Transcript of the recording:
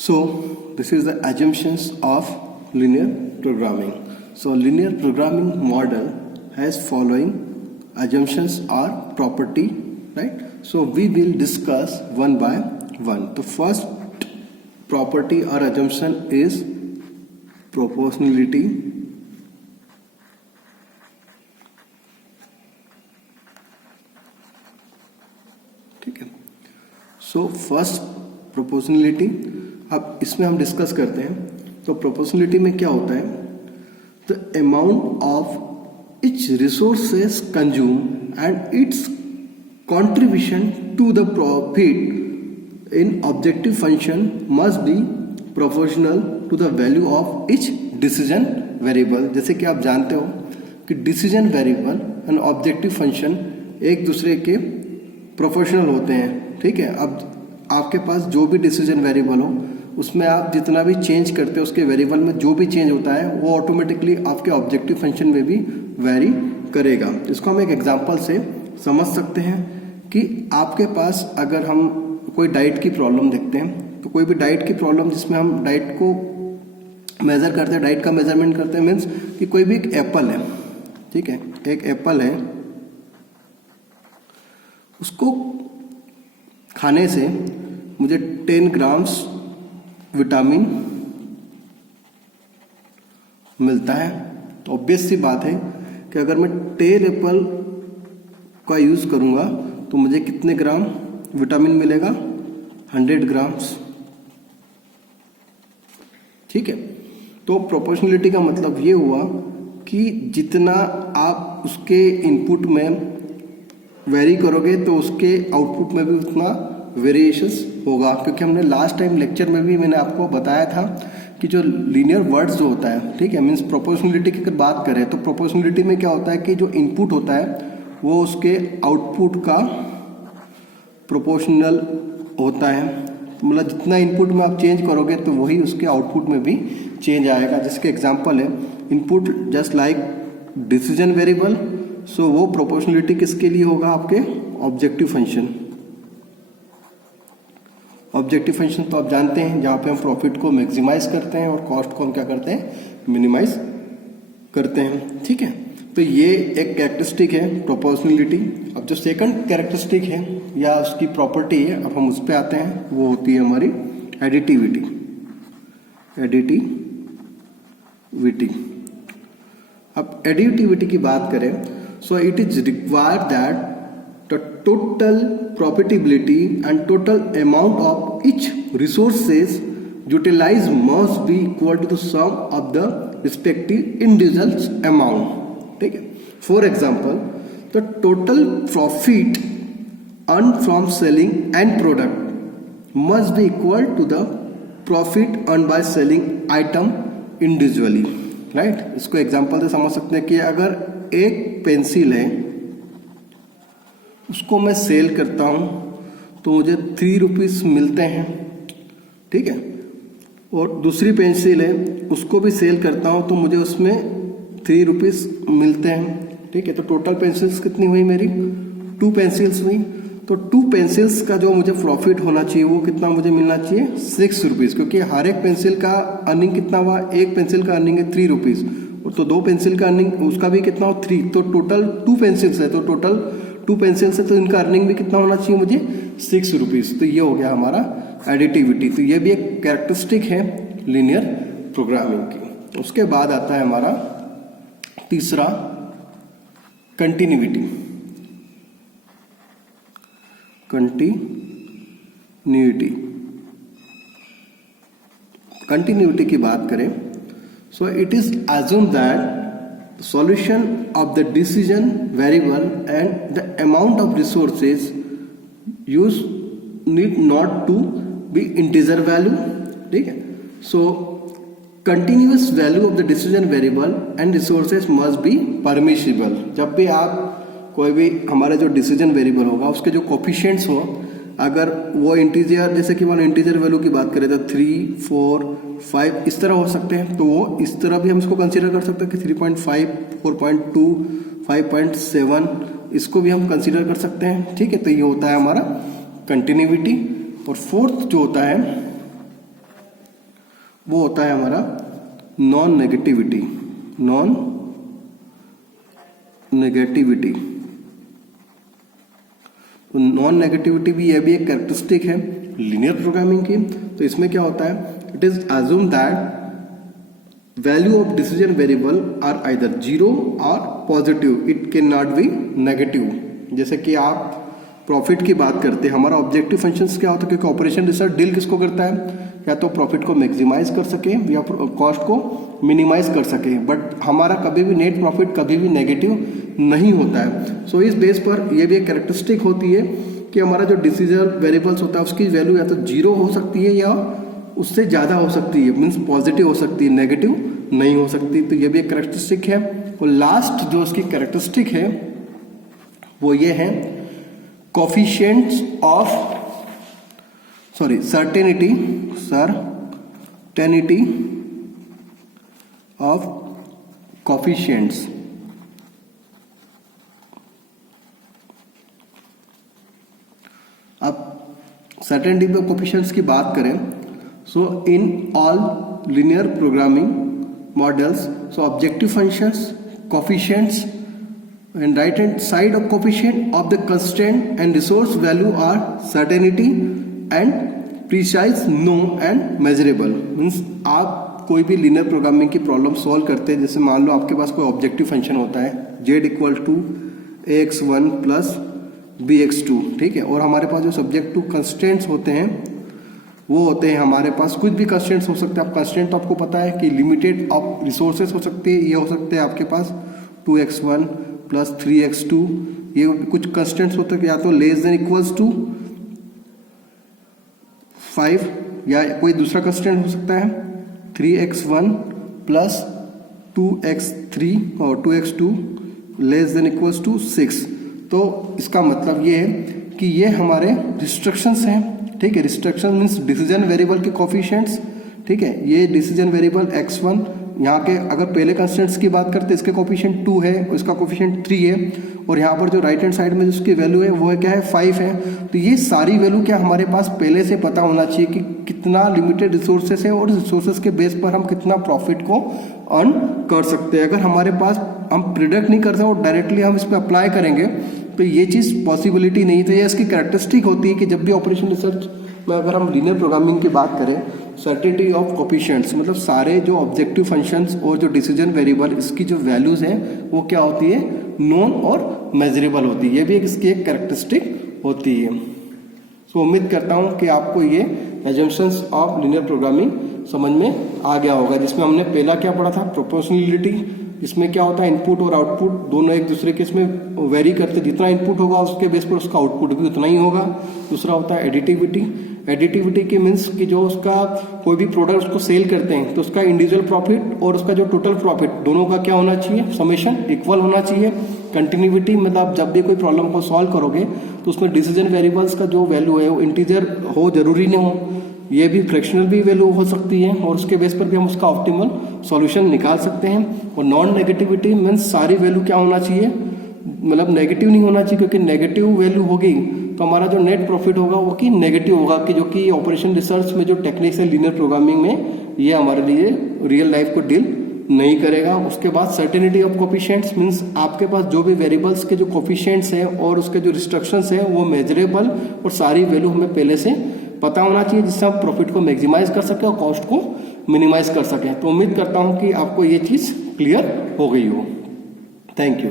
So this is the assumptions of linear programming. So linear programming model has following assumptions or property, right? So we will discuss one by one. The first property or assumption is proportionality. ठीक है. So first proportionality. अब इसमें हम discuss करते हैं. तो proportionality में क्या होता है? The amount of each resources consume and its contribution to the profit in objective function must be proportional to the value of each decision variable. जैसे कि आप जानते हो कि decision variable and objective function एक दूसरे के प्रोपोर्शनल होते हैं. ठीक है. अब आपके पास जो भी डिसीजन वेरिएबल हो उसमें आप जितना भी चेंज करते हो उसके वेरिएबल में जो भी चेंज होता है वो ऑटोमेटिकली आपके ऑब्जेक्टिव फंक्शन में भी वेरी करेगा. इसको हम एक एग्जांपल से समझ सकते हैं कि आपके पास अगर हम कोई डाइट की प्रॉब्लम देखते हैं तो कोई भी डाइट की प्रॉब्लम जिसमें हम डाइट को मेज़र करते हैं, डाइट का मेजरमेंट करते हैं, मीन्स कि कोई भी एक एप्पल है. ठीक है. एक एप्पल है, उसको खाने से मुझे 10 ग्राम्स विटामिन मिलता है. तो ऑब्वियस सी बात है कि अगर मैं 10 एप्पल का यूज़ करूंगा तो मुझे कितने ग्राम विटामिन मिलेगा? 100 ग्राम्स. ठीक है. तो प्रोपोर्शनलिटी का मतलब ये हुआ कि जितना आप उसके इनपुट में वेरी करोगे तो उसके आउटपुट में भी उतना वेरिएशंस होगा. क्योंकि हमने लास्ट टाइम लेक्चर में भी मैंने आपको बताया था कि जो लीनियर वर्ड्स जो होता है, ठीक है, मीन्स प्रोपोर्शनलिटी की अगर बात करें तो प्रोपोर्शनलिटी में क्या होता है कि जो इनपुट होता है वो उसके आउटपुट का प्रोपोर्शनल होता है. मतलब जितना इनपुट में आप चेंज करोगे तो वही उसके आउटपुट में भी चेंज आएगा. जिसके एग्जाम्पल है input just like decision variable. So वो प्रोपोर्शनलिटी किसके लिए होगा? आपके ऑब्जेक्टिव फंक्शन. ऑब्जेक्टिव फंक्शन तो आप जानते हैं जहाँ पे हम प्रॉफिट को मैक्सिमाइज करते हैं और कॉस्ट को हम क्या करते हैं? मिनिमाइज करते हैं. ठीक है. तो ये एक कैरेक्टरिस्टिक है प्रोपोर्शनलिटी. अब जो सेकंड कैरेक्टरिस्टिक है या उसकी प्रॉपर्टी है, अब हम उस पर आते हैं, वो होती है हमारी एडिटिविटी. एडिटिविटी. अब एडिटिविटी की बात करें, so it is required that the total profitability and total amount of each resources utilized must be equal to the sum of the respective individuals amount. ठीक है. For example, the total profit earned from selling end product must be equal to the profit earned by selling item individually. right? इसको example से समझ सकते हैं कि अगर एक पेंसिल है उसको मैं सेल करता हूँ तो मुझे 3 रुपीज़ मिलते हैं. ठीक है. और दूसरी पेंसिल है उसको भी सेल करता हूँ तो मुझे उसमें 3 रुपीज़ मिलते हैं. ठीक है. तो टोटल पेंसिल्स कितनी हुई मेरी? 2 पेंसिल्स हुई. तो 2 पेंसिल्स का जो मुझे प्रॉफिट होना चाहिए वो कितना मुझे मिलना चाहिए? 6 रुपीज़. क्योंकि हर एक पेंसिल का अर्निंग कितना हुआ? एक पेंसिल का अर्निंग है 3 रुपीज़. तो 2 पेंसिल का अर्निंग उसका भी कितना हो? 3. तो टोटल 2 पेंसिल्स है तो टोटल 2 पेंसिल से तो इनका अर्निंग भी कितना होना चाहिए मुझे? 6 रुपीज़. तो ये हो गया हमारा एडिटिविटी. तो ये भी एक कैरेक्टरिस्टिक है लीनियर प्रोग्रामिंग की. उसके बाद आता है हमारा तीसरा कंटिन्यूटी. कंटिन्यूटी की बात करें, so it is assume that solution of the decision variable and the amount of resources used need not to be integer value. ठीक है. So continuous value of the decision variable and resources must be permissible. जब भी आप कोई भी हमारा जो decision variable होगा उसके जो कोफिशिएंट्स हो, अगर वो इंटीजर, जैसे कि मान इंटीजर वैल्यू की बात करें तो 3, 4, 5 इस तरह हो सकते हैं, तो वो इस तरह भी हम इसको कंसीडर कर सकते हैं कि 3.5, 4.2, 5.7 इसको भी हम कंसीडर कर सकते हैं. ठीक है. तो ये होता है हमारा कंटिन्यूटी. और फोर्थ जो होता है वो होता है हमारा non negativity. Non negativity, non negativity भी, यह भी एक कैरेक्टरिस्टिक है लीनियर प्रोग्रामिंग की। तो इसमें क्या होता है, it is assume that value of decision variable are either zero और positive, it can not be negative. जैसे कि आप प्रॉफिट की बात करते हैं, हमारा ऑब्जेक्टिव फंक्शंस क्या होता है, क्योंकि ऑपरेशन रिसर्च डील किसको करता है, या तो प्रॉफिट को मैक्सिमाइज कर सके या कॉस्ट को मिनिमाइज कर सके, बट हमारा कभी भी नेट प्रॉफिट कभी भी नेगेटिव नहीं होता है। सो इस बेस पर यह भी एक कैरेक्टरिस्टिक होती है कि हमारा जो डिसीजन वेरिएबल्स होता है उसकी वैल्यू या तो जीरो हो सकती है या उससे ज़्यादा हो सकती है, मीन्स पॉजिटिव हो सकती है, नेगेटिव नहीं हो सकती। तो ये भी एक कैरेक्टरिस्टिक है। और लास्ट जो उसकी कैरेक्टरिस्टिक है वो ये है coefficients of certainty of coefficients. अब सर्टेनिटी ऑफ कोफिशिएंट्स की बात करें, so in all linear programming models, so objective functions, coefficients, and right hand side of coefficient of the constraint and resource value are certainty and precise, known and measurable। Means आप कोई भी linear programming की problem solve करते हैं, जैसे मान लो आपके पास कोई ऑब्जेक्टिव फंक्शन होता है z equal to ax1 plus bx2, ठीक है, और हमारे पास जो सब्जेक्ट टू कंस्ट्रेंट्स होते हैं वो होते हैं, हमारे पास कुछ भी कंस्ट्रेंट्स हो सकते हैं। आप कंस्ट्रेंट तो आपको पता है कि लिमिटेड ऑफ रिसोर्सेज हो सकते हैं, ये हो सकते हैं आपके पास 2x1 प्लस 3x2, ये कुछ कंस्ट्रेंट्स होते हैं, या तो लेस देन इक्वल्स टू 5, या कोई दूसरा कंस्ट्रेंट हो सकता है 3x1 प्लस 2x3 और 2x2 less than equals to 6। तो इसका मतलब ये है कि ये हमारे रिस्ट्रिक्शंस हैं, ठीक है। रिस्ट्रिक्शन मीन्स डिसीजन वेरिएबल के कोफिशिएंट्स, ठीक है। ये डिसीजन वेरिएबल x1, यहाँ के अगर पहले कंस्टेंट्स की बात करते हैं इसके कोफिशिएंट 2 है, इसका कोफिशिएंट 3 है, और यहाँ पर जो राइट हैंड साइड में जिसकी वैल्यू है वो है क्या है 5 है। तो ये सारी वैल्यू क्या हमारे पास पहले से पता होना चाहिए कि कितना लिमिटेड रिसोर्सेस है और रिसोर्सेस के बेस पर हम कितना प्रॉफिट को अर्न कर सकते हैं। अगर हमारे पास हम प्रिडिक्ट नहीं कर सकते और डायरेक्टली हम इस पर अप्लाई करेंगे तो ये चीज़ पॉसिबिलिटी नहीं। तो ये इसकी कैरेक्टरिस्टिक होती है कि जब भी ऑपरेशन रिसर्च में अगर हम लीनियर प्रोग्रामिंग की बात करें, सर्टेनिटी ऑफ कोफिशिएंट्स मतलब सारे जो ऑब्जेक्टिव फंक्शंस और जो डिसीजन वेरिएबल इसकी जो वैल्यूज हैं वो क्या होती है, नोन और मेजरेबल होती है। ये भी इसकी एक कैरेक्टरिस्टिक होती है। सो उम्मीद करता हूँ कि आपको ये एजम्पशंस ऑफ लीनियर प्रोग्रामिंग समझ में आ गया होगा, जिसमें हमने पहला क्या पढ़ा था, प्रोपोर्शनलिटी। इसमें क्या होता है, इनपुट और आउटपुट दोनों एक दूसरे के इसमें वेरी करते, जितना इनपुट होगा उसके बेस पर उसका आउटपुट भी उतना ही होगा। दूसरा होता है एडिटिविटी। एडिटिविटी की मीन्स कि जो उसका कोई भी प्रोडक्ट उसको सेल करते हैं तो उसका इंडिविजुअल प्रॉफिट और उसका जो टोटल प्रॉफिट दोनों का क्या होना चाहिए, समेशन इक्वल होना चाहिए। कंटिन्यूटी मतलब आप जब भी कोई प्रॉब्लम को सॉल्व करोगे तो उसमें डिसीजन वेरिएबल्स का जो वैल्यू है वो इंटीजर हो, जरूरी नहीं हो, ये भी फ्रैक्शनल भी वैल्यू हो सकती है और उसके बेस पर भी हम उसका ऑप्टिमल सॉल्यूशन निकाल सकते हैं। और नॉन नेगेटिविटी मीन्स सारी वैल्यू क्या होना चाहिए, मतलब नेगेटिव नहीं होना चाहिए, क्योंकि नेगेटिव वैल्यू होगी तो हमारा जो नेट प्रॉफिट होगा वो कि नेगेटिव होगा, कि जो कि ऑपरेशन रिसर्च में जो टेक्निक्स है लीनियर प्रोग्रामिंग में ये हमारे लिए रियल लाइफ को डील नहीं करेगा। उसके बाद सर्टेनिटी ऑफ कोफिशिएंट्स मीन्स आपके पास जो भी वेरिएबल्स के जो कोफिशिएंट्स हैं और उसके जो रिस्ट्रिक्शंस हैं वो मेजरेबल और सारी वैल्यू हमें पहले से पता होना चाहिए, जिससे हम प्रॉफिट को मैक्सिमाइज कर सकें और कॉस्ट को मिनिमाइज कर सकें। तो उम्मीद करता हूँ कि आपको ये चीज़ क्लियर हो गई हो। Thank you.